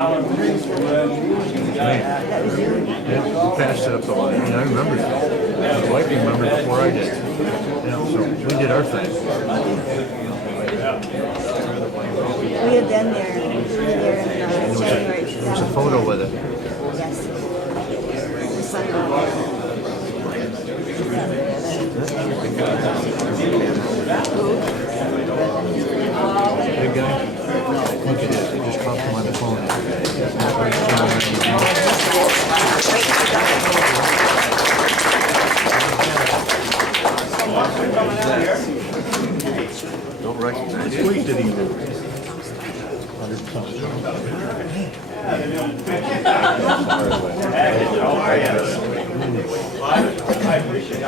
Yeah, we passed it up the line. I remember that. My wife remembered before I did. So we did our thing. We had been there. We were there in January. There was a photo with it. Yes. The sun. Big guy? Look at it. They just talked to him on the phone. Don't recognize it. What did he do? 100 pounds. How are you? I appreciate it.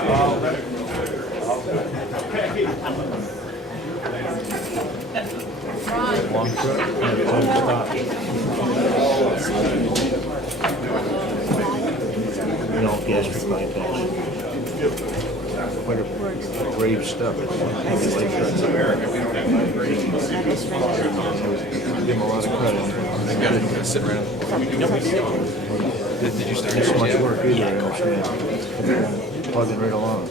Long trip. No, gastric bypass. Quite a grave stuff. It's America. We don't have give him a lot of credit. I got to sit around. Did you start? It's much work either, I understand. Plugging right along.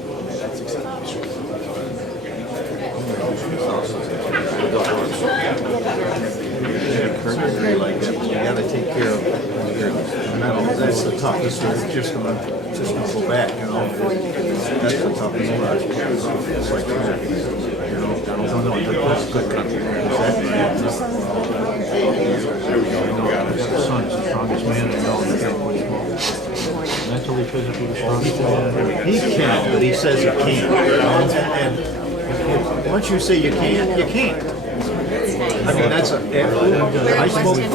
Surgery like that, you gotta take care of your mental. That's the toughest. Just gonna go back, you know. That's the toughest part. It's like, you know, that's a good country. Exactly. The son's the strongest man I know. Mentally, physically, the strongest man. He can, but he says he can't. And once you say you can't, you can't. I mean, that's a. I smoked for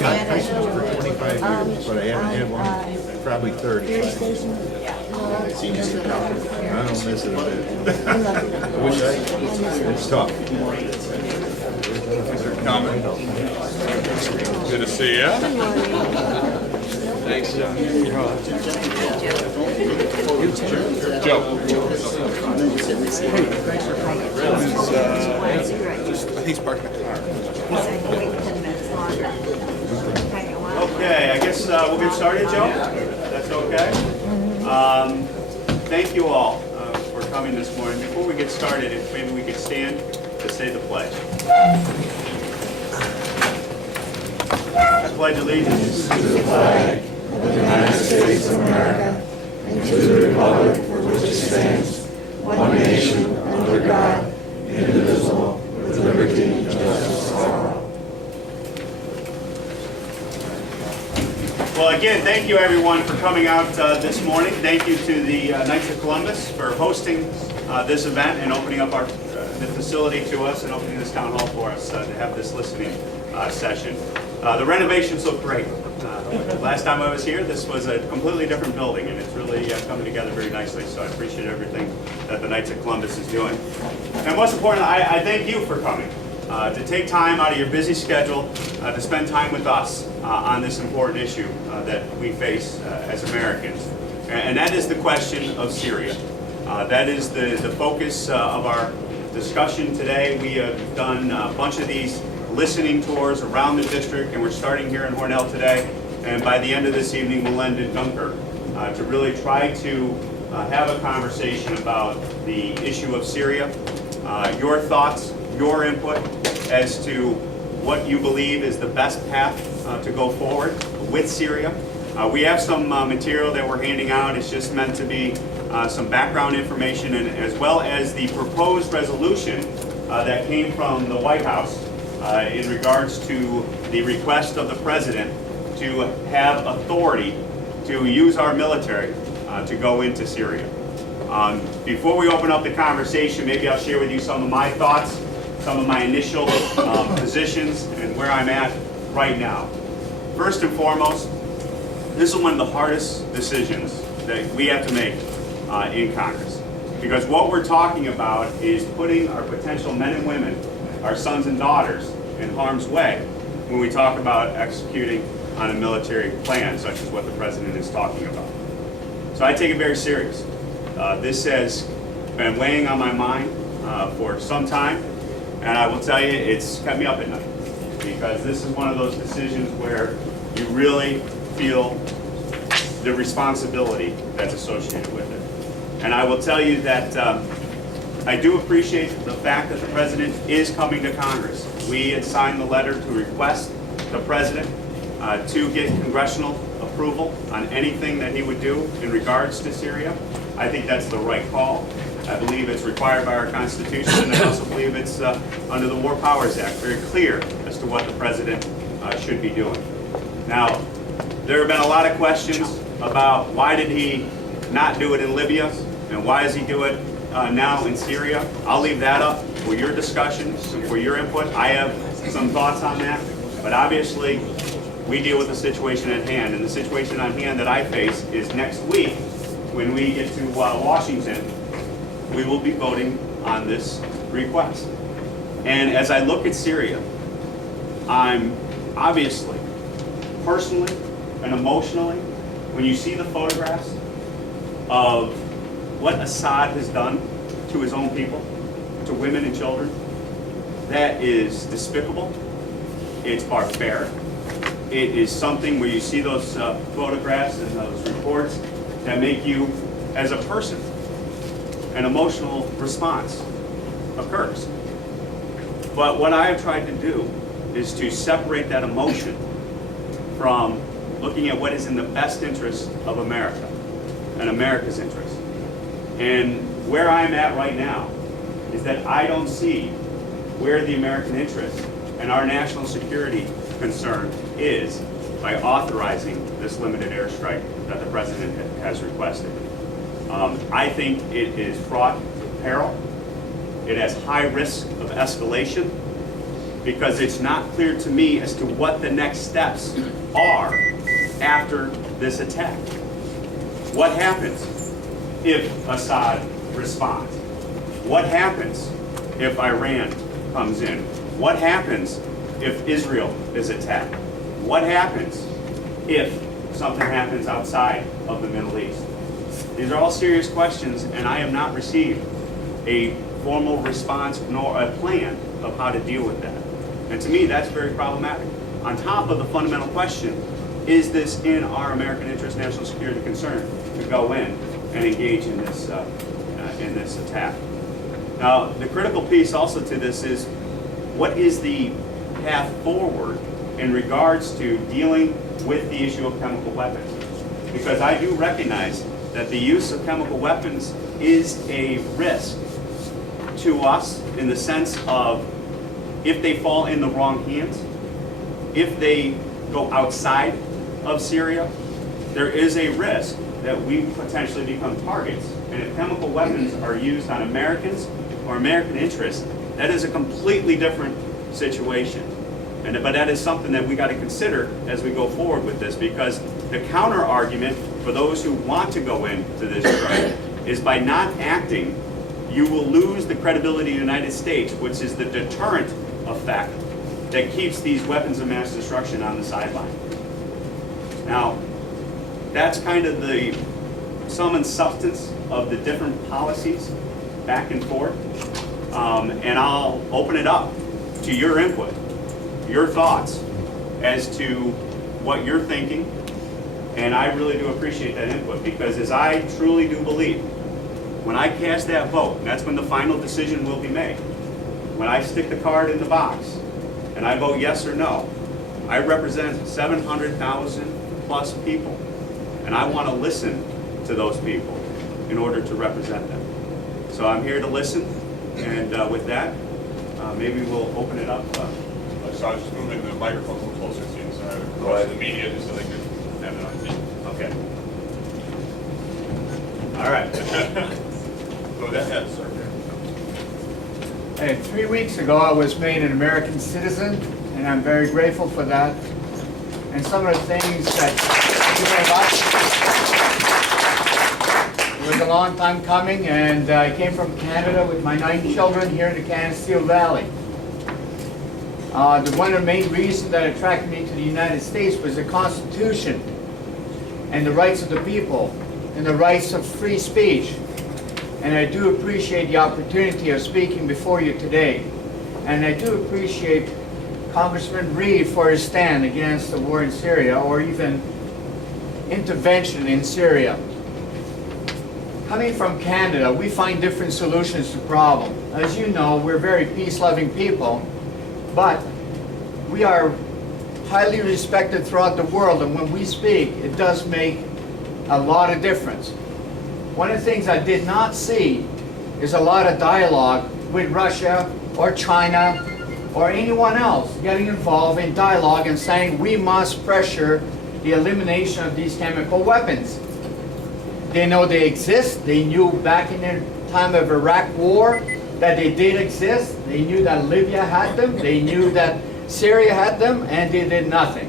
25 years, but I haven't had one probably 30. I don't miss it a bit. It's tough. Thanks for coming. Good to see you. Thanks, John. Joe. I think he's parked in the car. Okay, I guess we'll get started, Joe. That's okay. Thank you all for coming this morning. Before we get started, if maybe we could stand to say the pledge. I pledge allegiance to the flag of the United States of America and to the republic for which it stands, one nation, under God, indivisible, with liberty and justice for all. Well, again, thank you everyone for coming out this morning. Thank you to the Knights of Columbus for hosting this event and opening up the facility to us and opening this town hall for us to have this listening session. The renovations look great. Last time I was here, this was a completely different building, and it's really coming together very nicely, so I appreciate everything that the Knights of Columbus is doing. And most important, I thank you for coming, to take time out of your busy schedule to spend time with us on this important issue that we face as Americans. And that is the question of Syria. That is the focus of our discussion today. We have done a bunch of these listening tours around the district, and we're starting here in Hornell today. And by the end of this evening, we'll end in Dunkirk to really try to have a conversation about the issue of Syria, your thoughts, your input as to what you believe is the best path to go forward with Syria. We have some material that we're handing out. It's just meant to be some background information, and as well as the proposed resolution that came from the White House in regards to the request of the President to have authority to use our military to go into Syria. Before we open up the conversation, maybe I'll share with you some of my thoughts, some of my initial positions, and where I'm at right now. First and foremost, this is one of the hardest decisions that we have to make in Congress. Because what we're talking about is putting our potential men and women, our sons and daughters, in harm's way when we talk about executing on a military plan, such as what the President is talking about. So I take it very serious. This has been weighing on my mind for some time, and I will tell you, it's kept me up at night, because this is one of those decisions where you really feel the responsibility that's associated with it. And I will tell you that I do appreciate the fact that the President is coming to Congress. We had signed the letter to request the President to get congressional approval on anything that he would do in regards to Syria. I think that's the right call. I believe it's required by our Constitution, and I also believe it's under the War Powers Act, very clear as to what the President should be doing. Now, there have been a lot of questions about why did he not do it in Libya, and why does he do it now in Syria. I'll leave that up for your discussion and for your input. I have some thoughts on that, but obviously we deal with the situation at hand, and the situation on hand that I face is next week when we get to Washington, we will be voting on this request. And as I look at Syria, I'm obviously, personally and emotionally, when you see the photographs of what Assad has done to his own people, to women and children, that is despicable. It's barbaric. It is something where you see those photographs and those reports that make you, as a person, an emotional response occurs. But what I have tried to do is to separate that emotion from looking at what is in the best interest of America and America's interest. And where I'm at right now is that I don't see where the American interest and our national security concern is by authorizing this limited airstrike that the President has requested. I think it is fraught with peril. It has high risk of escalation because it's not clear to me as to what the next steps are after this attack. What happens if Assad responds? What happens if Iran comes in? What happens if Israel is attacked? What happens if something happens outside of the Middle East? These are all serious questions, and I have not received a formal response nor a plan of how to deal with that. And to me, that's very problematic. On top of the fundamental question, is this in our American interest, national security concern to go in and engage in this attack? Now, the critical piece also to this is, what is the path forward in regards to dealing with the issue of chemical weapons? Because I do recognize that the use of chemical weapons is a risk to us in the sense of if they fall in the wrong hands, if they go outside of Syria, there is a risk that we potentially become targets. And if chemical weapons are used on Americans or American interests, that is a completely different situation. But that is something that we got to consider as we go forward with this, because the counter argument for those who want to go into this strike is by not acting, you will lose the credibility of the United States, which is the deterrent effect that keeps these weapons of mass destruction on the sideline. Now, that's kind of the sum and substance of the different policies back and forth. And I'll open it up to your input, your thoughts as to what you're thinking. And I really do appreciate that input, because as I truly do believe, when I cast that vote, and that's when the final decision will be made, when I stick the card in the box and I vote yes or no, I represent 700,000 plus people. And I want to listen to those people in order to represent them. So I'm here to listen, and with that, maybe we'll open it up. So I was just moving the microphone a little closer to you, so I would Go ahead. the media just so they could have it on video. Okay. All right. Go ahead, sir. Hey, 3 weeks ago, I was made an American citizen, and I'm very grateful for that. And some of the things that, thank you very much. It was a long time coming, and I came from Canada with my 9 children here in the Canasteel Valley. One of the main reasons that attracted me to the United States was the Constitution and the rights of the people and the rights of free speech. And I do appreciate the opportunity of speaking before you today. And I do appreciate Congressman Reid for his stand against the war in Syria, or even intervention in Syria. Coming from Canada, we find different solutions to problems. As you know, we're very peace-loving people, but we are highly respected throughout the world, and when we speak, it does make a lot of difference. One of the things I did not see is a lot of dialogue with Russia or China or anyone else getting involved in dialogue and saying we must pressure the elimination of these chemical weapons. They know they exist. They knew back in the time of Iraq war that they did exist. They knew that Libya had them. They knew that Syria had them, and they did nothing.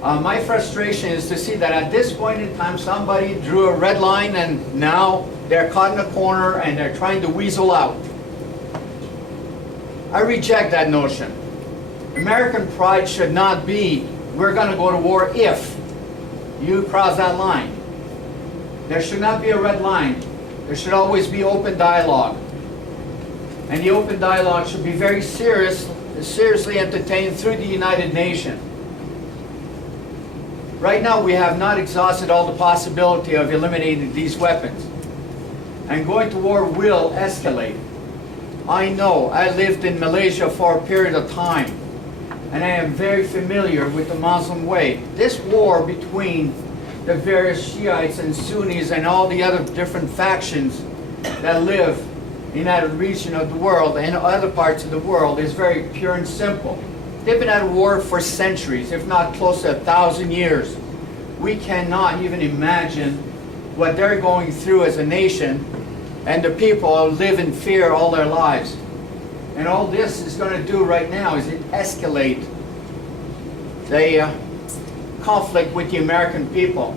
My frustration is to see that at this point in time somebody drew a red line and now they're caught in a corner and they're trying to weasel out. I reject that notion. American pride should not be, we're going to go to war if you cross that line. There should not be a red line. There should always be open dialogue. And the open dialogue should be very seriously entertained through the United Nations. Right now we have not exhausted all the possibility of eliminating these weapons. And going to war will escalate. I know, I lived in Malaysia for a period of time, and I am very familiar with the Muslim way. This war between the various Shiites and Sunnis and all the other different factions that live in that region of the world and other parts of the world is very pure and simple. They've been at war for centuries, if not close to 1,000 years. We cannot even imagine what they're going through as a nation, and the people live in fear all their lives. And all this is going to do right now is it escalate the conflict with the American people.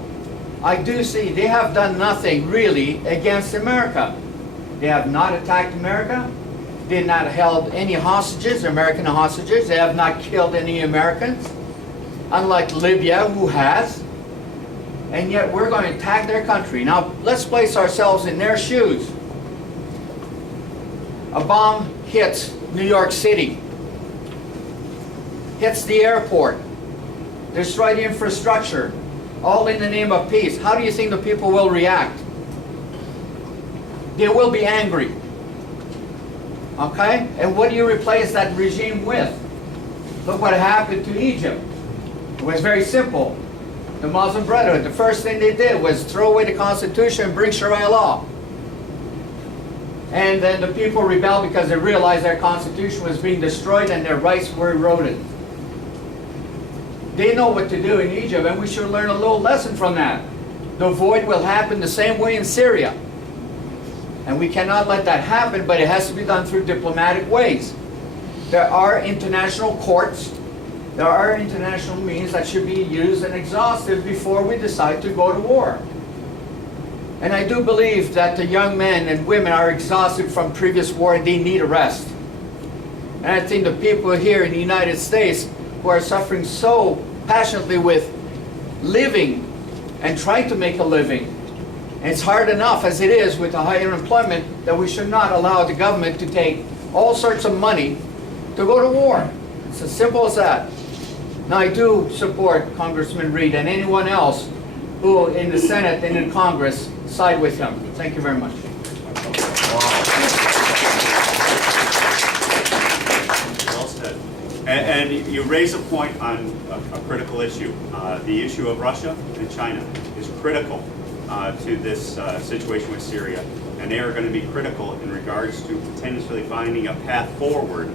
I do see they have done nothing really against America. They have not attacked America. They have not held any hostages, American hostages. They have not killed any Americans, unlike Libya, who has. And yet we're going to attack their country. Now, let's place ourselves in their shoes. A bomb hits New York City, hits the airport, destroy the infrastructure, all in the name of peace. How do you think the people will react? They will be angry. Okay? And what do you replace that regime with? Look what happened to Egypt. It was very simple. The Muslim Brotherhood, the first thing they did was throw away the Constitution and bring Sharia law. And then the people rebelled because they realized their Constitution was being destroyed and their rights were eroded. They know what to do in Egypt, and we should learn a little lesson from that. The void will happen the same way in Syria. And we cannot let that happen, but it has to be done through diplomatic ways. There are international courts. There are international means that should be used and exhausted before we decide to go to war. And I do believe that the young men and women are exhausted from previous war and they need a rest. And I think the people here in the United States who are suffering so passionately with living and trying to make a living, and it's hard enough as it is with the high unemployment, that we should not allow the government to take all sorts of money to go to war. It's as simple as that. Now, I do support Congressman Reid and anyone else who in the Senate and in Congress side with him. Thank you very much. Well said. And you raise a point on a critical issue. The issue of Russia and China is critical to this situation with Syria. And they are going to be critical in regards to potentially finding a path forward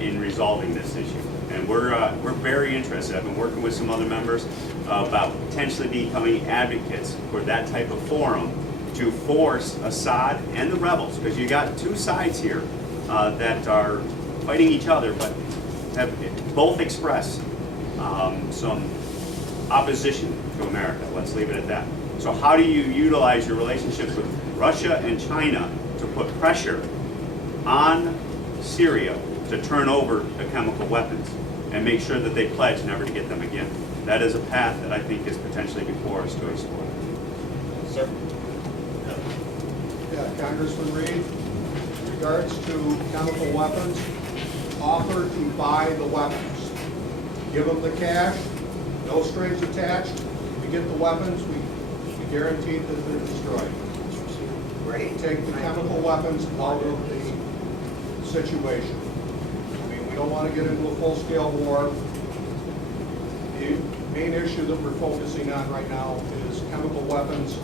in resolving this issue. And we're very interested. I've been working with some other members about potentially becoming advocates for that type of forum to force Assad and the rebels, because you got two sides here that are fighting each other, but have both expressed some opposition to America. Let's leave it at that. So how do you utilize your relationships with Russia and China to put pressure on Syria to turn over the chemical weapons and make sure that they pledge never to get them again? That is a path that I think is potentially before us to explore. Sir? Yeah, Congressman Reid, in regards to chemical weapons, offer to buy the weapons. Give them the cash, no strings attached. We get the weapons, we guarantee that they're destroyed. Take the chemical weapons out of the situation. I mean, we don't want to get into a full-scale war. The main issue that we're focusing on right now is chemical weapons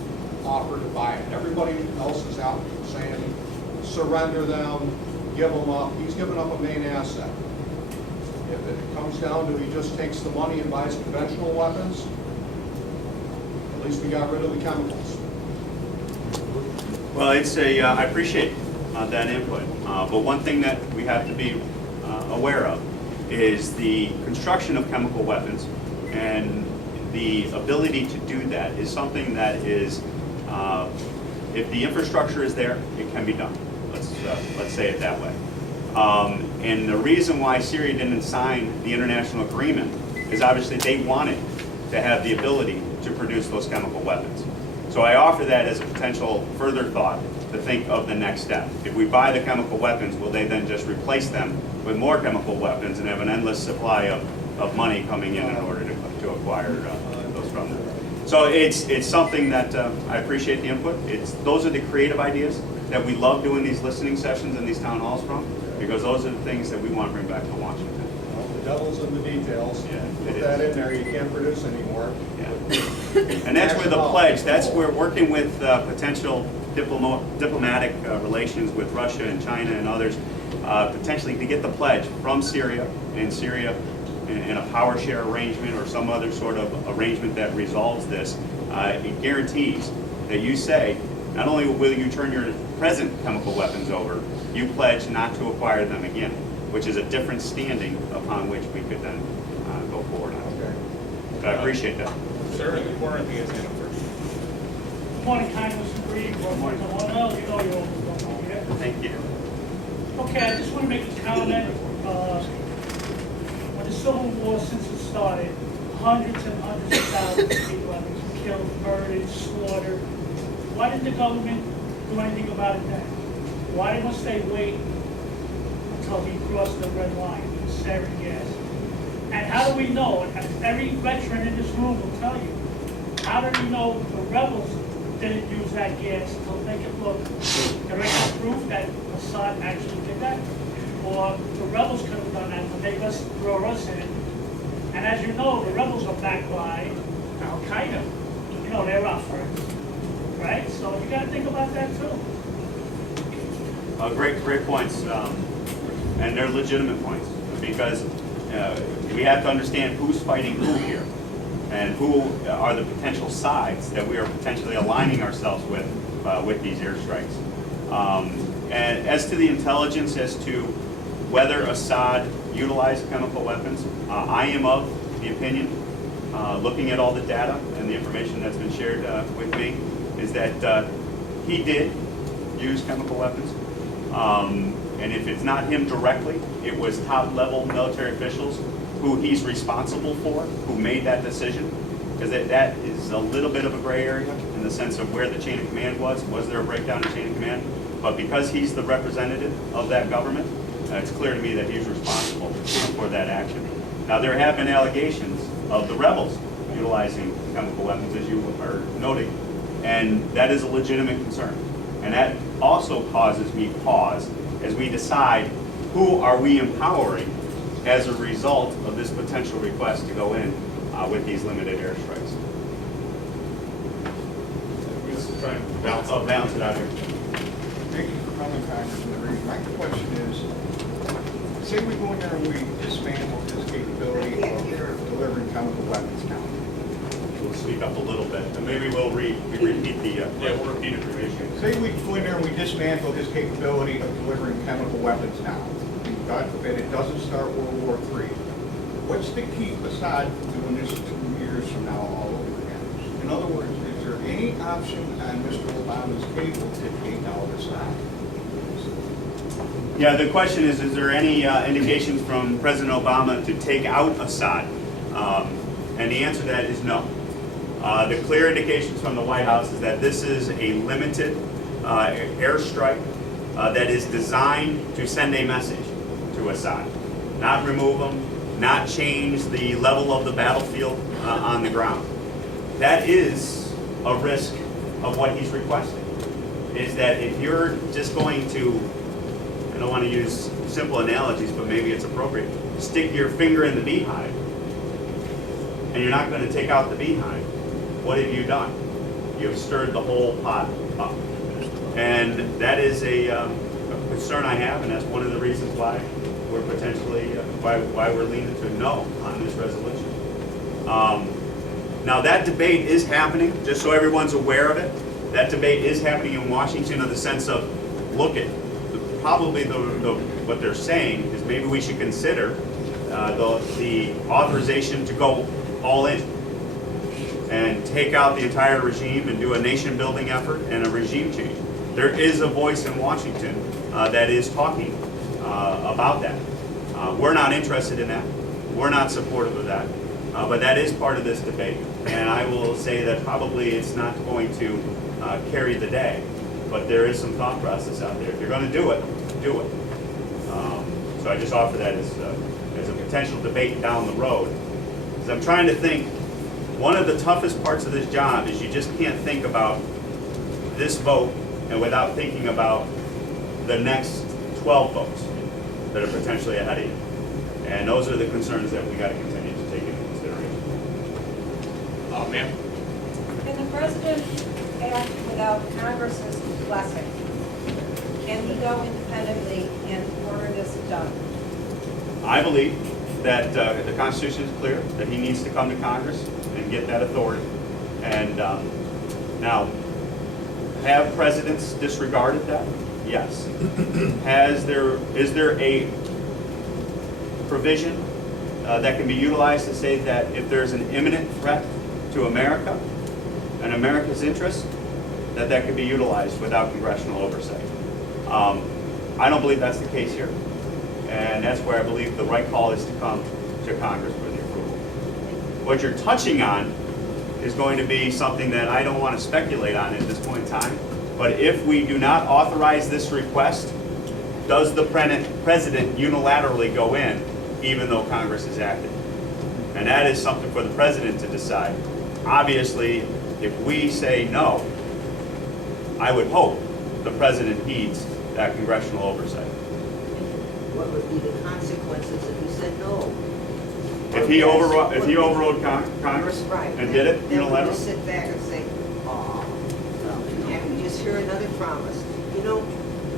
offered to buy it. Everybody else is out saying, surrender them, give them up. He's giving up a main asset. If it comes down to he just takes the money and buys conventional weapons, at least we got rid of the chemicals. Well, I appreciate that input, but one thing that we have to be aware of is the construction of chemical weapons, and the ability to do that is something that is, if the infrastructure is there, it can be done. Let's say it that way. And the reason why Syria didn't sign the international agreement is obviously they wanted to have the ability to produce those chemical weapons. So I offer that as a potential further thought to think of the next step. If we buy the chemical weapons, will they then just replace them with more chemical weapons and have an endless supply of money coming in order to acquire those from them? So it's something that I appreciate the input. Those are the creative ideas that we love doing these listening sessions and these town halls from, because those are the things that we want to bring back to Washington. The devil's in the details. Yeah, Put that in there, you can't produce anymore. Yeah. And that's where the pledge, that's where working with potential diplomatic relations with Russia and China and others, potentially to get the pledge from Syria, and Syria in a power share arrangement or some other sort of arrangement that resolves this, it guarantees that you say, not only will you turn your present chemical weapons over, you pledge not to acquire them again, which is a different standing upon which we could then go forward on. Okay. So I appreciate that. Sir, in the corner, I think it's in first. Good morning, Congressman Reed. Good morning, Hornell. You know you're always going here. Thank you. Okay, I just want to make a comment. When the Civil War, since it started, hundreds and hundreds of thousands of people have been killed, murdered, slaughtered. Why didn't the government do anything about it then? Why must they wait until he crossed the red line, the sarin gas? And how do we know? And every veteran in this room will tell you. How do we know the rebels didn't use that gas to make it look? Can we have proof that Assad actually did that? Or the rebels could have done that to make us throw us in. And as you know, the rebels are backed by Al Qaeda. You know, they're our friends, right? So you got to think about that too. Great points, and they're legitimate points, because we have to understand who's fighting who here, and who are the potential sides that we are potentially aligning ourselves with these airstrikes. And as to the intelligence as to whether Assad utilized chemical weapons, I am of the opinion, looking at all the data and the information that's been shared with me, is that he did use chemical weapons. And if it's not him directly, it was top-level military officials who he's responsible for, who made that decision, because that is a little bit of a gray area in the sense of where the chain of command was. Was there a breakdown in chain of command? But because he's the representative of that government, it's clear to me that he's responsible for that action. Now, there have been allegations of the rebels utilizing chemical weapons, as you are noting, and that is a legitimate concern. And that also causes me pause as we decide who are we empowering as a result of this potential request to go in with these limited airstrikes. We just try and balance I'll balance it out here. Thank you for coming, Congressman Reed. My question is, say we go in there and we dismantle his capability of delivering chemical weapons now. We'll speak up a little bit, and maybe we'll repeat the. Yeah, we'll repeat it. Say we go in there and we dismantle his capability of delivering chemical weapons now. God forbid it doesn't start World War III. What's to keep Assad from doing this 2 years from now all over again? In other words, is there any option on Mr. Obama's table to take out Assad? Yeah, the question is there any indications from President Obama to take out Assad? And the answer to that is no. The clear indications from the White House is that this is a limited airstrike that is designed to send a message to Assad. not remove them, not change the level of the battlefield on the ground. That is a risk of what he's requesting, is that if you're just going to, I don't want to use simple analogies, but maybe it's appropriate, stick your finger in the beehive, and you're not going to take out the beehive, what have you done? You've stirred the whole pot up. And that is a concern I have, and that's one of the reasons why we're potentially, why we're leaning to no on this resolution. Now that debate is happening, just so everyone's aware of it. That debate is happening in Washington in the sense of, look at, probably what they're saying is maybe we should consider the authorization to go all in and take out the entire regime and do a nation-building effort and a regime change. There is a voice in Washington that is talking about that. We're not interested in that. We're not supportive of that. But that is part of this debate. And I will say that probably it's not going to carry the day. But there is some thought process out there. If you're going to do it, do it. So I just offer that as a potential debate down the road. Because I'm trying to think, one of the toughest parts of this job is you just can't think about this vote and without thinking about the next 12 votes that are potentially ahead of you. And those are the concerns that we got to continue to take into consideration. Ma'am? Can the president act without Congress's blessing? Can he go independently and order this done? I believe that the Constitution is clear, that he needs to come to Congress and get that authority. And now, have presidents disregarded that? Yes. Is there a provision that can be utilized to say that if there's an imminent threat to America and America's interests, that can be utilized without congressional oversight? I don't believe that's the case here. And that's where I believe the right call is to come to Congress for the approval. What you're touching on is going to be something that I don't want to speculate on at this point in time. But if we do not authorize this request, does the president unilaterally go in, even though Congress is active? And that is something for the president to decide. Obviously, if we say no, I would hope the president heeds that congressional oversight. What would be the consequences if he said no? If he overrode Congress Right. and did it Then we unilaterally? just sit back and say, oh, and we just hear another promise. You know,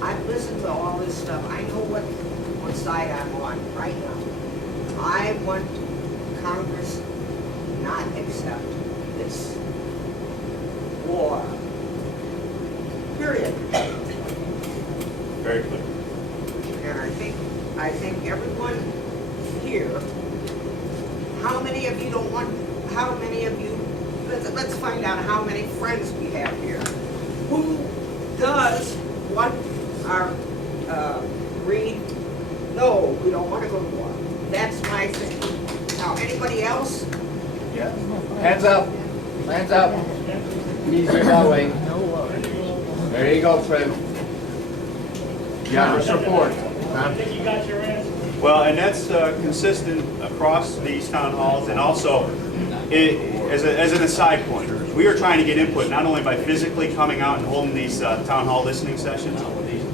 I've listened to all this stuff. I know what side I'm on right now. I want Congress not accept this war. Period. Very clear. And I think everyone here, how many of you don't want, how many of you, let's find out how many friends we have here. Who does want our, read, no, we don't want to go to war. That's my thing. Now, anybody else? Yeah. Hands up. Hands up. Easy that way. There you go, Fred. You got your support. I think you got your answer. Well, and that's consistent across these town halls, and also, as an aside point, we are trying to get input not only by physically coming out and holding these town hall listening sessions.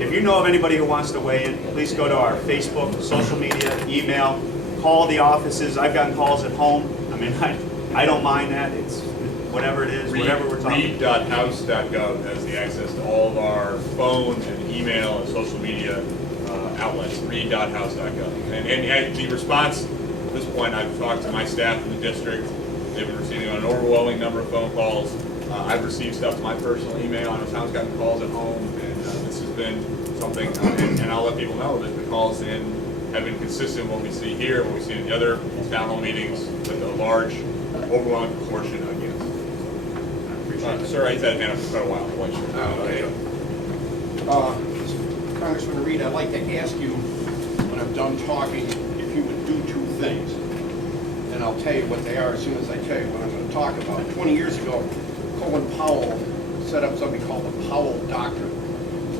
If you know of anybody who wants to weigh in, please go to our Facebook, social media, email, call the offices. I've gotten calls at home. I mean, I don't mind that. It's whatever it is, whatever we're talking about. Read.house.gov has the access to all of our phone and email and social media outlets. Read.house.gov. And the response at this point, I've talked to my staff in the district. They've been receiving an overwhelming number of phone calls. I've received stuff to my personal email. I know Tom's gotten calls at home, and this has been something, and I'll let people know that the calls in have been consistent with what we see here, what we see in the other town hall meetings, with a large, overwhelming proportion against. I appreciate it. Sir, he's had a hand up for quite a while. Congressman Reed, I'd like to ask you, when I'm done talking, if you would do two things. And I'll tell you what they are as soon as I tell you what I'm going to talk about. 20 years ago, Colin Powell set up something called the Powell Doctrine,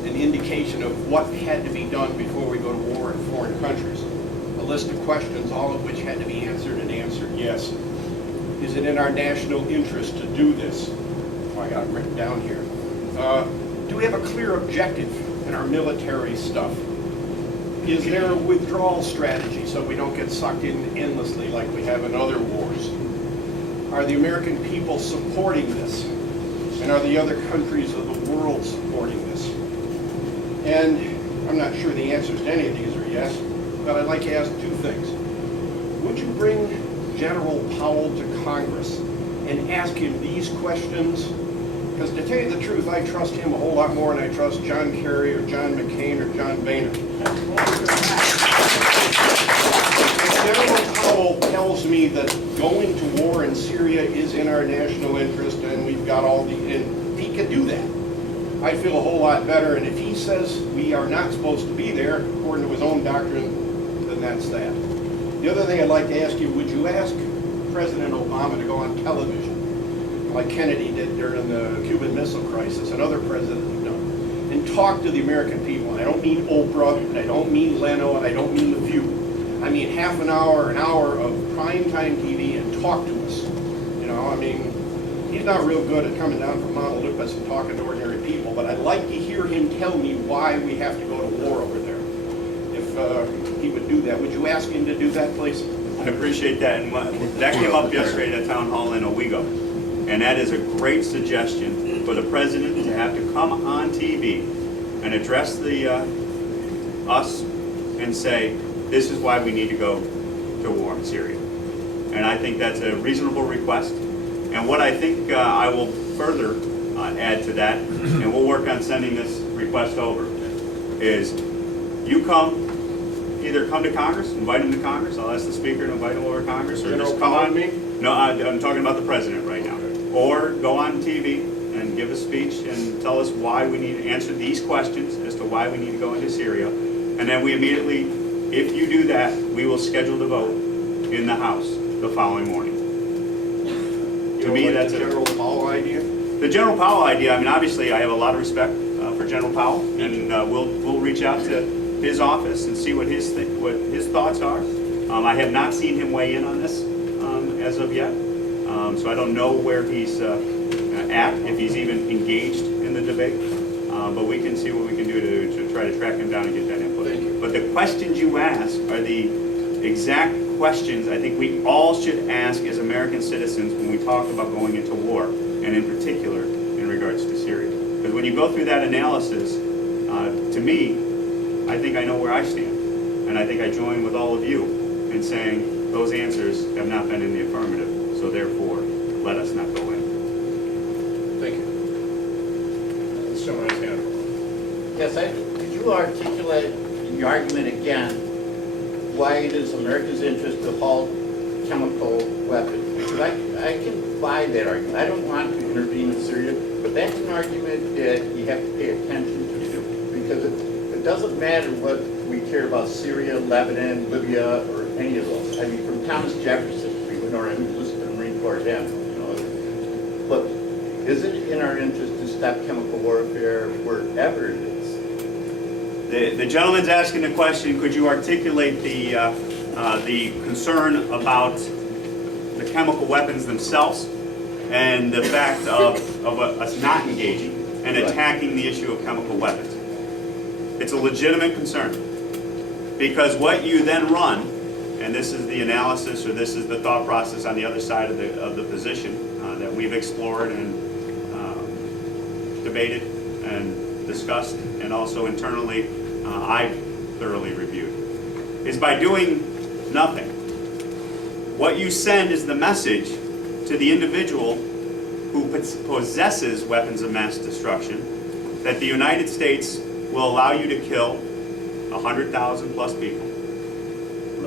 an indication of what had to be done before we go to war in foreign countries. A list of questions, all of which had to be answered and answered yes. Is it in our national interest to do this? Oh, I got it written down here. Do we have a clear objective in our military stuff? Is there a withdrawal strategy so we don't get sucked in endlessly like we have in other wars? Are the American people supporting this? And are the other countries of the world supporting this? And I'm not sure the answers to any of these are yes, but I'd like to ask two things. Would you bring General Powell to Congress and ask him these questions? Because to tell you the truth, I trust him a whole lot more than I trust John Kerry or John McCain or John Boehner. General Powell tells me that going to war in Syria is in our national interest and we've got all the, and he could do that. I'd feel a whole lot better, and if he says we are not supposed to be there, according to his own doctrine, then that's that. The other thing I'd like to ask you, would you ask President Obama to go on television, like Kennedy did during the Cuban Missile Crisis, and other presidents have done, and talk to the American people? And I don't mean Oprah, and I don't mean Leno, and I don't mean The View. I mean half an hour of primetime TV and talk to us. You know, I mean, he's not real good at coming down from Mount Olympus and talking to ordinary people, but I'd like to hear him tell me why we have to go to war over there. If he would do that, would you ask him to do that, please? I appreciate that, and that came up yesterday at Town Hall in Owego. And that is a great suggestion for the president to have to come on TV and address us and say, this is why we need to go to war in Syria. And I think that's a reasonable request. And what I think I will further add to that, and we'll work on sending this request over, is you either come to Congress, invite him to Congress. I'll ask the speaker to invite him over to Congress, or just come on me. No, I'm talking about the president right now. Or go on TV and give a speech and tell us why we need to answer these questions as to why we need to go into Syria. And then we immediately, if you do that, we will schedule the vote in the House the following morning. To me, that's the General Powell idea. The General Powell idea, I mean, obviously I have a lot of respect for General Powell, and we'll reach out to his office and see what his thoughts are. I have not seen him weigh in on this as of yet. So I don't know where he's at, if he's even engaged in the debate. But we can see what we can do to try to track him down and get that input. But the questions you ask are the exact questions I think we all should ask as American citizens when we talk about going into war, and in particular in regards to Syria. Because when you go through that analysis, to me, I think I know where I stand. And I think I join with all of you in saying those answers have not been in the affirmative. So therefore, let us not go in. Thank you. Let's show my hand. Yes, could you articulate in your argument again why it is America's interest to halt chemical weapons? Because I can buy that argument. I don't want to intervene in Syria, but that's an argument that you have to pay attention to, because it doesn't matter what we care about Syria, Lebanon, Libya, or any of those. I mean, from Thomas Jefferson, we would already listen to the Marine Corps then, you know. But is it in our interest to stop chemical warfare wherever it is? The gentleman's asking the question, could you articulate the concern about the chemical weapons themselves and the fact of us not engaging and attacking the issue of chemical weapons? It's a legitimate concern, because what you then run, and this is the analysis, or this is the thought process on the other side of the position that we've explored and debated and discussed, and also internally I've thoroughly reviewed, is by doing nothing. What you send is the message to the individual who possesses weapons of mass destruction that the United States will allow you to kill 100,000 plus people,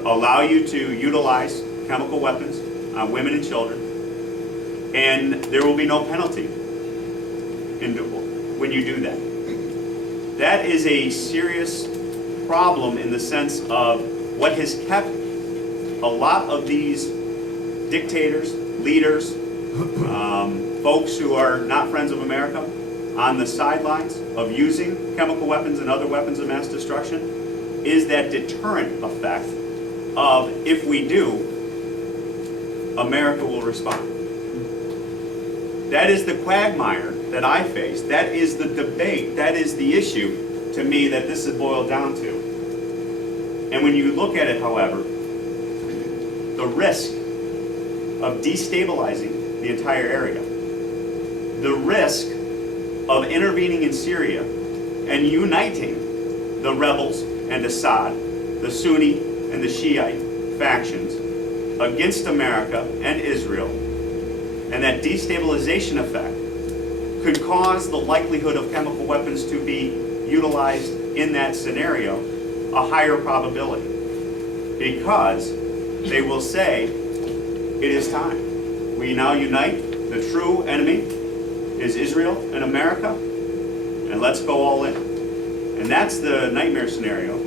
allow you to utilize chemical weapons on women and children, and there will be no penalty when you do that. That is a serious problem in the sense of what has kept a lot of these dictators, leaders, folks who are not friends of America on the sidelines of using chemical weapons and other weapons of mass destruction, is that deterrent effect of if we do, America will respond. That is the quagmire that I face. That is the debate. That is the issue to me that this is boiled down to. And when you look at it, however, the risk of destabilizing the entire area, the risk of intervening in Syria and uniting the rebels and Assad, the Sunni and the Shiite factions against America and Israel, and that destabilization effect could cause the likelihood of chemical weapons to be utilized in that scenario a higher probability, because they will say, it is time. We now unite. The true enemy is Israel and America, and let's go all in. And that's the nightmare scenario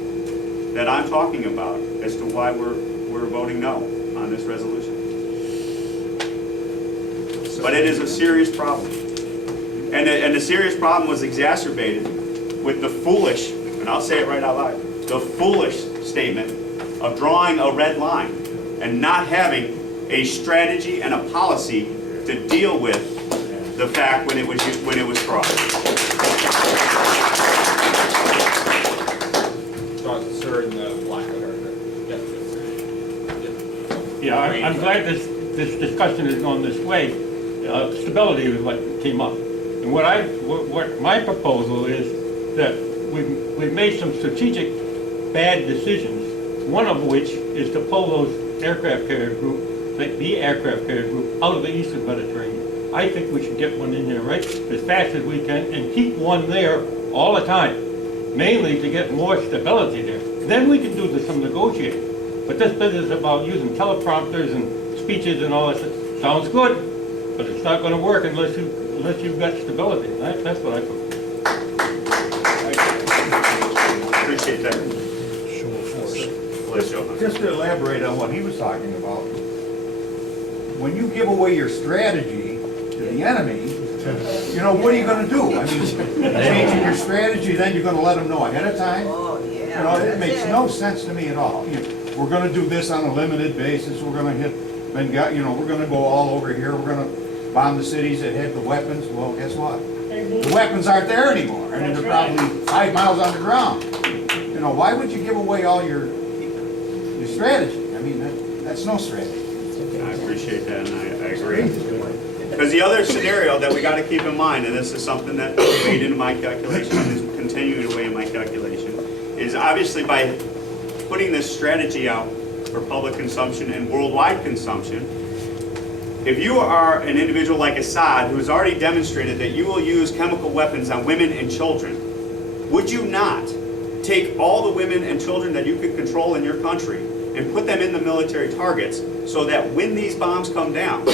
that I'm talking about as to why we're voting no on this resolution. But it is a serious problem. And the serious problem was exacerbated with the foolish, and I'll say it right out loud, the foolish statement of drawing a red line and not having a strategy and a policy to deal with the fact when it was crossed. Sir, in the black letter. Yeah, I'm glad this discussion is going this way. Stability is what came up. And what my proposal is that we've made some strategic bad decisions, one of which is to pull those aircraft carrier group, the aircraft carrier group, out of the eastern Mediterranean. I think we should get one in there right as fast as we can and keep one there all the time, mainly to get more stability there. Then we can do some negotiating. But this business about using teleprompters and speeches and all that sounds good, but it's not going to work unless you've got stability. That's what I think. Appreciate that. Just to elaborate on what he was talking about, when you give away your strategy to the enemy, you know, what are you going to do? I mean, changing your strategy, then you're going to let them know ahead of time? Oh, yeah. You know, it makes no sense to me at all. We're going to do this on a limited basis. We're going to hit, you know, we're going to go all over here. We're going to bomb the cities that had the weapons. Well, guess what? The weapons aren't there anymore. I mean, they're probably 5 miles underground. You know, why would you give away all your strategy? I mean, that's no strategy. I appreciate that, and I agree. Because the other scenario that we got to keep in mind, and this is something that weighed into my calculation and is continuing to weigh in my calculation, is obviously by putting this strategy out for public consumption and worldwide consumption, if you are an individual like Assad, who has already demonstrated that you will use chemical weapons on women and children, would you not take all the women and children that you could control in your country and put them in the military targets so that when these bombs come down,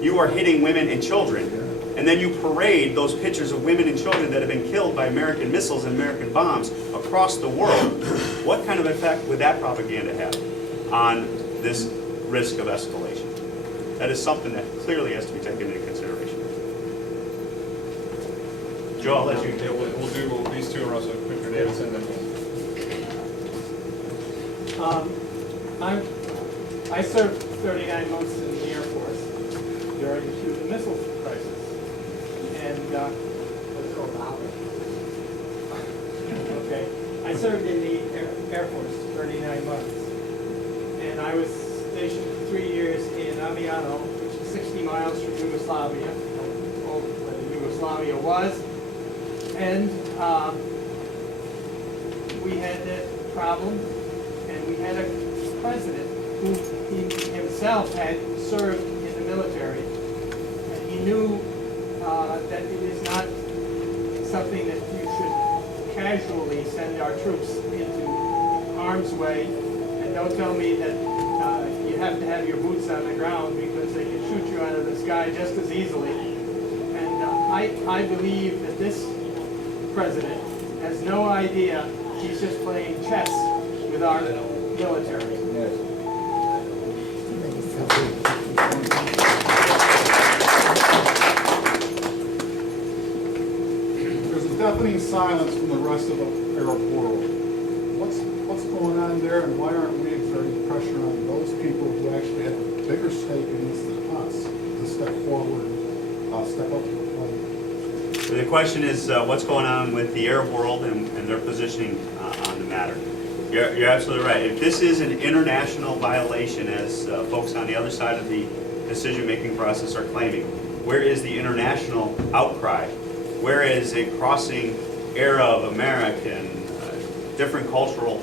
you are hitting women and children, and then you parade those pictures of women and children that have been killed by American missiles and American bombs across the world? What kind of effect would that propaganda have on this risk of escalation? That is something that clearly has to be taken into consideration. Joe, I'll let you. Yeah, we'll do these two, and also Commissioner Davidson, then I served 39 months in the Air Force during the Cuban Missile Crisis, and okay, I served in the Air Force 39 months, and I was stationed for 3 years in Amiano, which is 60 miles from Yugoslavia, where Yugoslavia was, and we had that problem, and we had a president who he himself had served in the military, and he knew that it is not something that you should casually send our troops into harm's way. And don't tell me that you have to have your boots on the ground, because they can shoot you out of the sky just as easily. And I believe that this president has no idea he's just playing chess with our military. There's a deafening silence from the rest of the Arab world. What's going on there, and why aren't we exerting pressure on those people who actually have a bigger stake in this than us to step forward, step up to the plate. So the question is, what's going on with the Arab world and their positioning on the matter? You're absolutely right. If this is an international violation, as folks on the other side of the decision-making process are claiming, where is the international outcry? Where is a crossing Arab, American, different cultural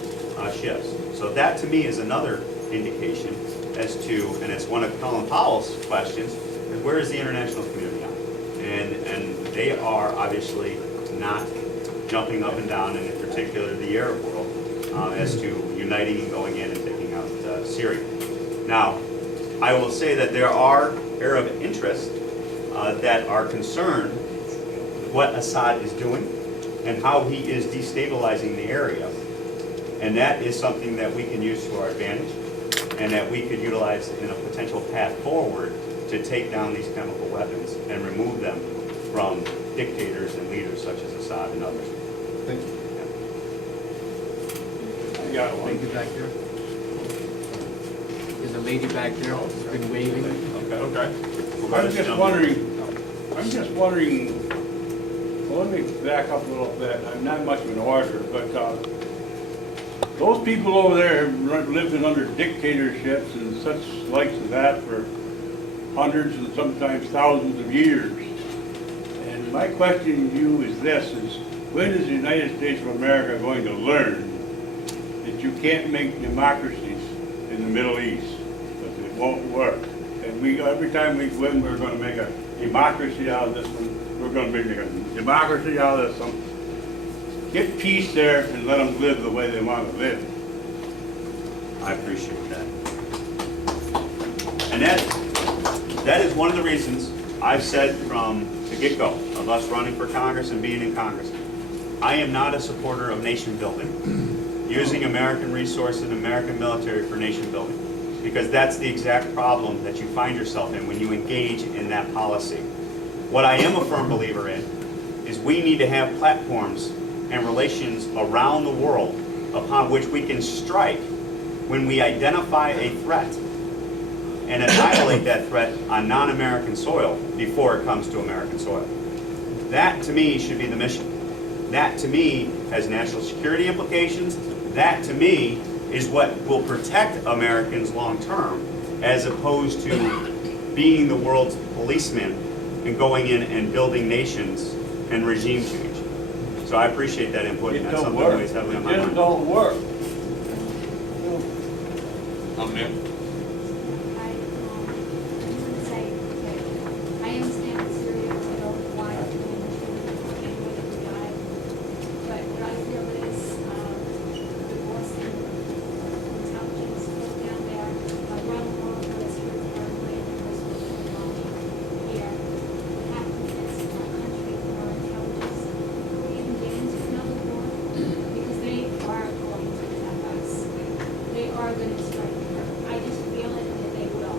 shifts? So that to me is another indication as to, and it's one of Colin Powell's questions, is where is the international community on? And they are obviously not jumping up and down, and in particular the Arab world, as to uniting and going in and taking out Syria. Now, I will say that there are Arab interests that are concerned with what Assad is doing and how he is destabilizing the area. And that is something that we can use to our advantage and that we could utilize in a potential path forward to take down these chemical weapons and remove them from dictators and leaders such as Assad and others. Thank you. I got one. Lady back there. There's a lady back there who's been waving. Okay. I'm just wondering, well, let me back up a little bit. I'm not much of an orator, but those people over there have lived in under dictatorships and such likes of that for hundreds and sometimes thousands of years. And my question to you is this, is when is the United States of America going to learn that you can't make democracies in the Middle East? Because it won't work. And every time we win, we're going to make a democracy out of this one. We're going to make a democracy out of this one. Get peace there and let them live the way they want to live. I appreciate that. And that is one of the reasons I've said from the get-go of us running for Congress and being in Congress, I am not a supporter of nation building, using American resources and American military for nation building, because that's the exact problem that you find yourself in when you engage in that policy. What I am a firm believer in is we need to have platforms and relations around the world upon which we can strike when we identify a threat and annihilate that threat on non-American soil before it comes to American soil. That to me should be the mission. That to me has national security implications. That to me is what will protect Americans long term, as opposed to being the world's policeman and going in and building nations and regime change. So I appreciate that input, and that's something that weighs heavily on my mind. It just don't work. Man. I understand that Syria is a wide but what I feel is the Boston intelligence goes down there, around the world, where it's really currently and what's going on here. We have to fix our country with our intelligence. Before we even get into another war, because they are going to attack us. They are going to strike. I just feel it that they will.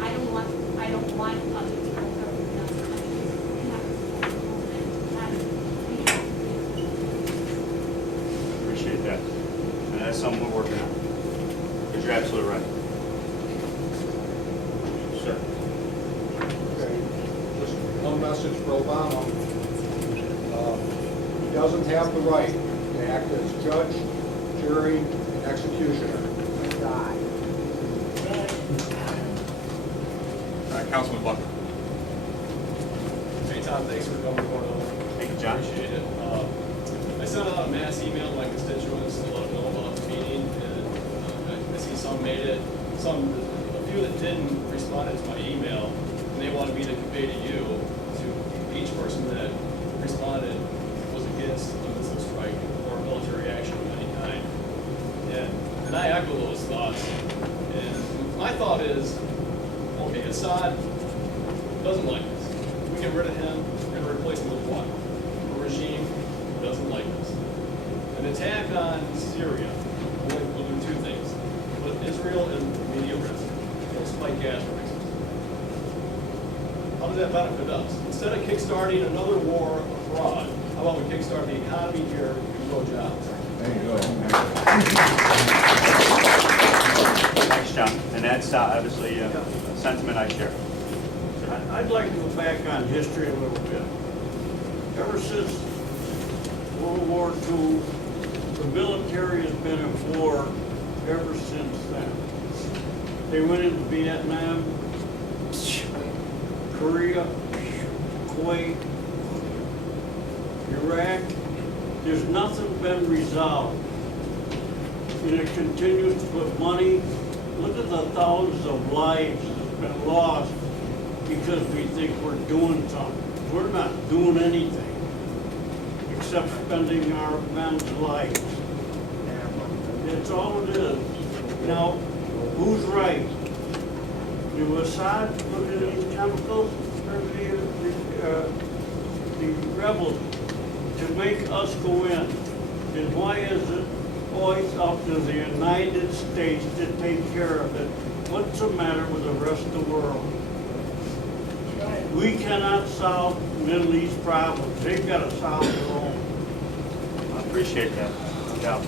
I don't want other people hurt in other countries. We have to protect the homeland. We have to do it. Appreciate that. And that's something we're working on. Because you're absolutely right. Sir. Okay, just one message for Obama. He doesn't have the right to act as judge, jury, and executioner. Die. Councilman Buck. Hey Tom, thanks for coming over. Thank you, John. Appreciate it. I sent out a mass email to my constituents to let them know about the meeting, and I see some made it, a few that didn't responded to my email, and they wanted me to convey to you, to each person that responded was against a missile strike or military action of any kind. And I echo those thoughts. And my thought is, okay, Assad doesn't like this. We get rid of him and replace him with what? A regime who doesn't like this. An attack on Syria will do two things. Put Israel in immediate risk. It'll spike gas prices. How does that benefit us? Instead of kickstarting another war abroad, how about we kickstart the economy here and grow jobs? Thanks, John. And that's obviously a sentiment I share. I'd like to go back on history a little bit. Ever since World War II, the military has been at war ever since then. They went into Vietnam, Korea, Kuwait, Iraq. There's nothing been resolved. And it continues to put money. Look at the thousands of lives that's been lost because we think we're doing something. We're not doing anything except spending our men's lives. That's all it is. Now, who's right? Do Assad put in these chemicals or the rebels to make us go in? And why is it always up to the United States to take care of it? What's the matter with the rest of the world? We cannot solve Middle East problems. They've got to solve their own. I appreciate that. Yeah.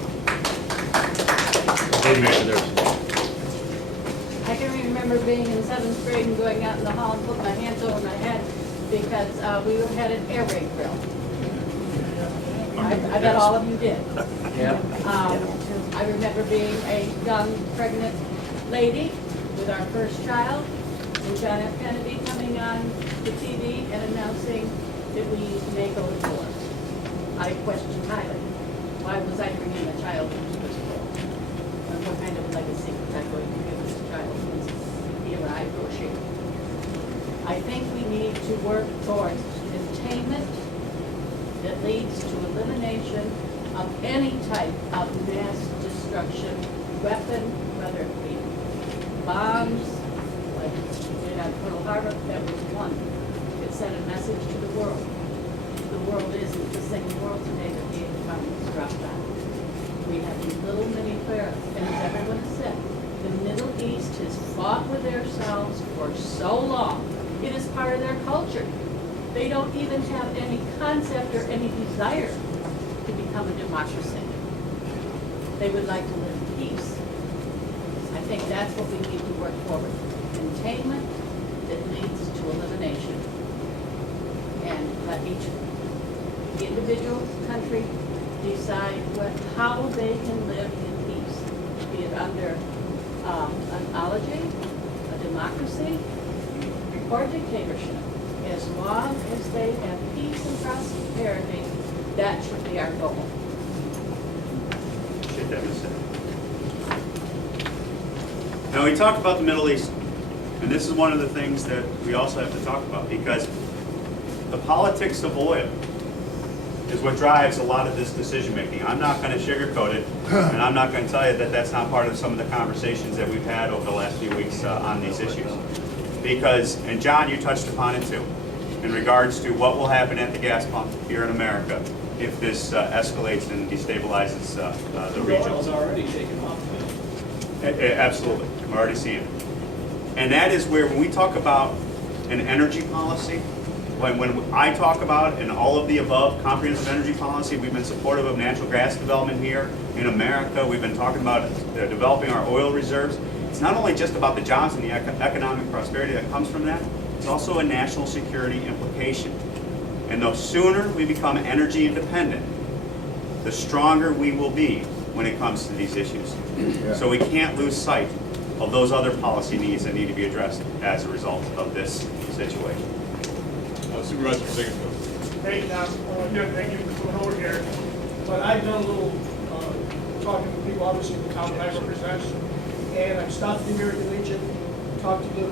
I can remember being in 7th grade and going out in the hall and putting my hands over my head because we had an air raid drill. I bet all of you did. Yeah. I remember being a young pregnant lady with our first child and John F. Kennedy coming on the TV and announcing that we may go to war. I questioned highly, why was I bringing a child into this world? And what kind of legacy was I going to give this child once he arrived or she? I think we need to work towards containment that leads to elimination of any type of mass destruction weapon, whether it be bombs, like we did on Pearl Harbor. That was one. It sent a message to the world. The world isn't the same world today that the atomics dropped on. We have these little mini fairs, and as everyone has said, the Middle East has fought with themselves for so long. It is part of their culture. They don't even have any concept or any desire to become a democracy. They would like to live in peace. I think that's what we need to work forward. Containment that leads to elimination. And let each individual country decide how they can live in peace, be it under an ology, a democracy, or dictatorship. As long as they have peace and prosperity, that should be our goal. Should that be said. Now, we talked about the Middle East, and this is one of the things that we also have to talk about, because the politics of oil is what drives a lot of this decision-making. I'm not going to sugarcoat it, and I'm not going to tell you that that's not part of some of the conversations that we've had over the last few weeks on these issues. Because, and John, you touched upon it too, in regards to what will happen at the gas pump here in America if this escalates and destabilizes the region. Oil's already taken off. Absolutely, we're already seeing it. And that is where, when we talk about an energy policy, when I talk about in all of the above comprehensive energy policy, we've been supportive of natural gas development here in America. We've been talking about developing our oil reserves. It's not only just about the jobs and the economic prosperity that comes from that, it's also a national security implication. And the sooner we become energy independent, the stronger we will be when it comes to these issues. Yeah. So we can't lose sight of those other policy needs that need to be addressed as a result of this situation. Supervisor Sigurdsson. Hey, thank you for coming over here. But I've done a little talking to people, obviously, in the town that I represent, and I've stopped the American Legion, talked to the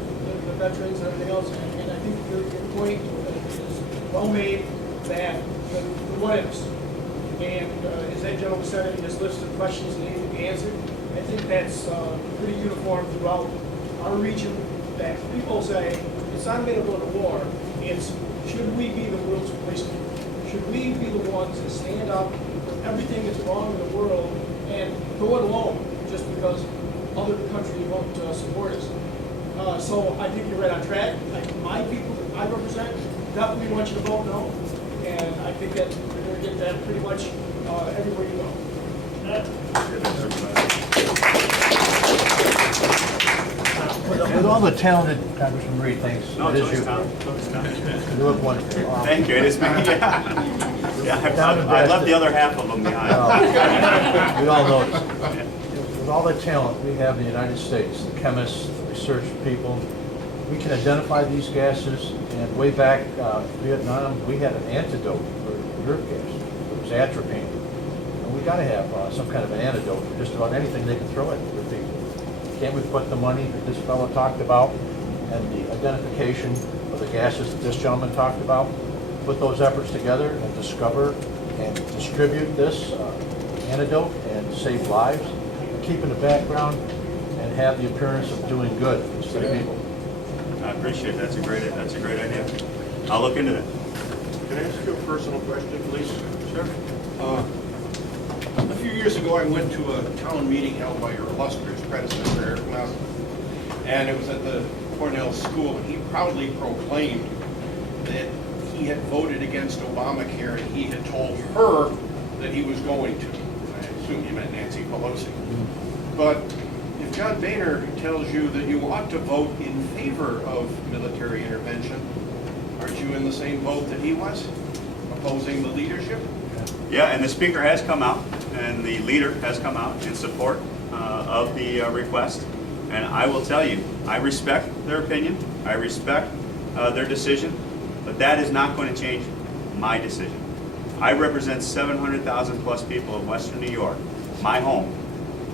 veterans and everything else, and I think your point is well made, that the what ifs. And as that gentleman said, he just listed questions that need to be answered. I think that's pretty uniform throughout our region, that people say, it's not going to go to war, it's should we be the world's policemen? Should we be the ones that stand up for everything that's wrong in the world and go it alone just because other countries won't support us? So I think you're right on track. My people that I represent definitely want you to vote no, and I think that you're going to get that pretty much everywhere you go. With all the talented, Congressman Reed, thanks. No, It it's is you. always Tom. You look wonderful. Thank you, it is me. Yeah, I left the other half of them behind. We all noticed. With all the talent we have in the United States, the chemists, the research people, we can identify these gases, and way back Vietnam, we had an antidote for nerve gas. It was atropine. And we gotta have some kind of an antidote for just about anything they can throw at people. Can't we put the money that this fellow talked about and the identification of the gases that this gentleman talked about, put those efforts together and discover and distribute this antidote and save lives, and keep in the background and have the appearance of doing good instead of evil? I appreciate it. That's a great idea. I'll look into that. Can I ask you a personal question, please? Sure. A few years ago, I went to a town meeting held by your illustrious predecessor, Eric Mouse, and it was at the Hornell school, and he proudly proclaimed that he had voted against Obamacare, and he had told her that he was going to. I assume he meant Nancy Pelosi. But if John Boehner tells you that you ought to vote in favor of military intervention, aren't you in the same boat that he was, opposing the leadership? Yeah, and the speaker has come out, and the leader has come out in support of the request. And I will tell you, I respect their opinion, I respect their decision, but that is not going to change my decision. I represent 700,000 plus people of Western New York, my home,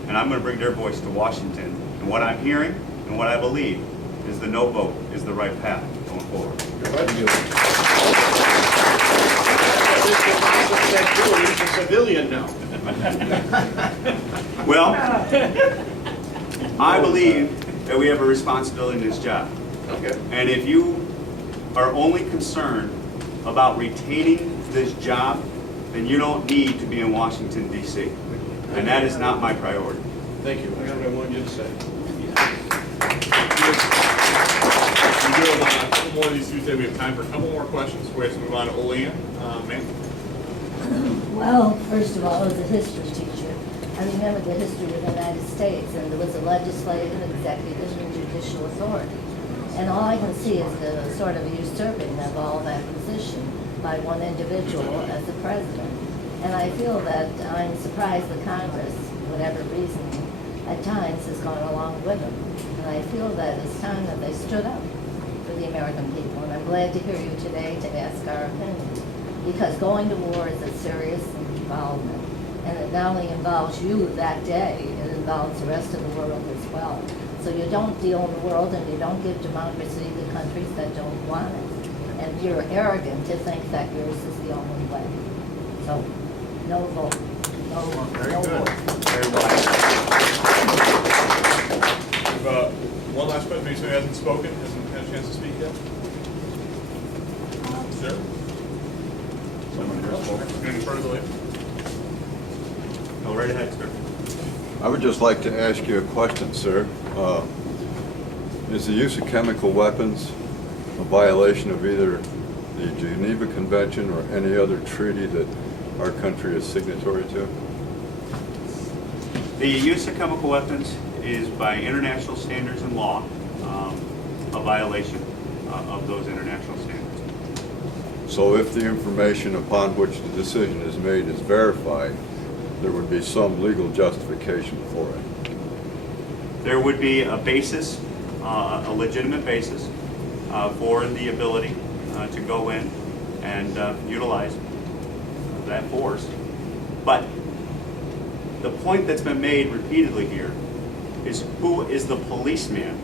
and I'm going to bring their voice to Washington. And what I'm hearing and what I believe is the no vote is the right path going forward. He's a civilian now. Well, I believe that we have a responsibility in this job. Okay. And if you are only concerned about retaining this job, then you don't need to be in Washington, D.C. And that is not my priority. Thank you. That's what I wanted you to say. We do have a couple more of these Tuesday. We have time for a couple more questions. We have to move on to Olean. Ma'am? Well, first of all, I was a history teacher. I remember the history of the United States, and there was a legislative, executive, and judicial authority. And all I can see is the sort of usurping of all that position by one individual as the president. And I feel that I'm surprised the Congress, whatever reason, at times has gone along with them. And I feel that it's time that they stood up for the American people. And I'm glad to hear you today to ask our opinion. Because going to war is a serious involvement. And it not only involves you that day, it involves the rest of the world as well. So you don't deal in the world and you don't give democracy to countries that don't want it. And you're arrogant to think that yours is the only way. So, no vote. No vote. Very no good. vote. Very wise. We have one last question. Maybe somebody hasn't spoken, hasn't had a chance to speak yet. Sir? Someone else? Any further delay? Go right ahead, sir. I would just like to ask you a question, sir. Is the use of chemical weapons a violation of either the Geneva Convention or any other treaty that our country is signatory to? The use of chemical weapons is, by international standards and law, a violation of those international standards. So if the information upon which the decision is made is verified, there would be some legal justification for it? There would be a basis, a legitimate basis, for the ability to go in and utilize that force. But the point that's been made repeatedly here is who is the policeman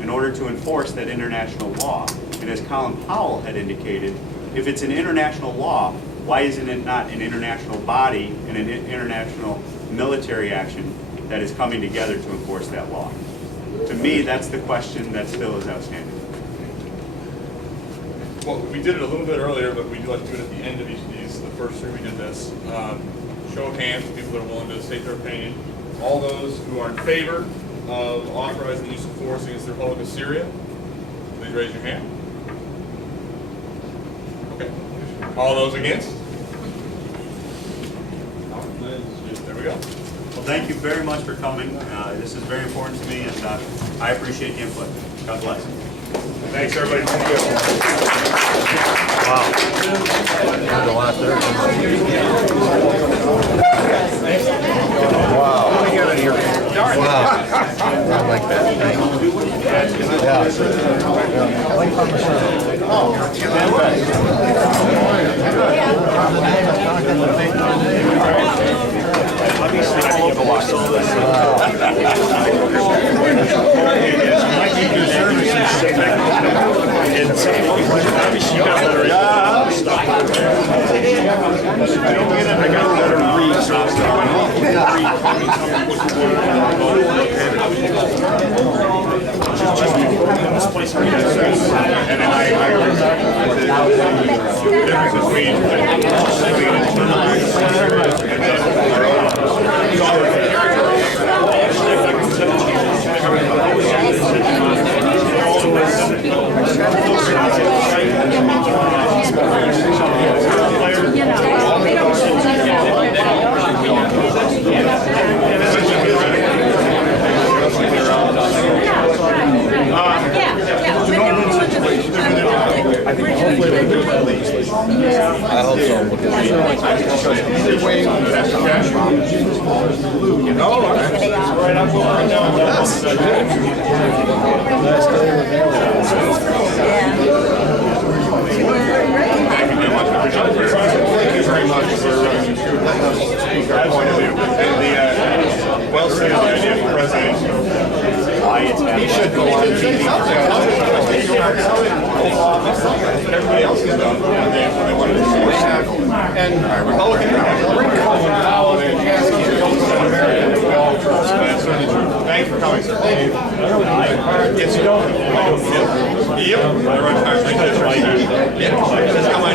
in order to enforce that international law. And as Colin Powell had indicated, if it's an international law, why isn't it not an international body and an international military action that is coming together to enforce that law? To me, that's the question that still is outstanding. Well, we did it a little bit earlier, but we do like to do it at the end of each of these. The first three we did this. Show of hands, people that are willing to state their opinion. All those who are in favor of authorizing the use of force against the Republic of Syria, please raise your hand. Okay. All those against? There we go. thank you very much for coming. This is very important to me, and I appreciate the input. God bless. Thanks, everybody. Wow. There's a lot there. Wow. What do we got in here? Wow. I like that. Thank you. Yeah. I hope so. Thank you very much for letting us speak our point of view. And the well-stated idea for president, he should go on TV. Everybody else has done. They wanted to see what's happening. And Republican thanks for coming, sir. Yes, you don't. Yep. I run conferences right now. Yep. That's how my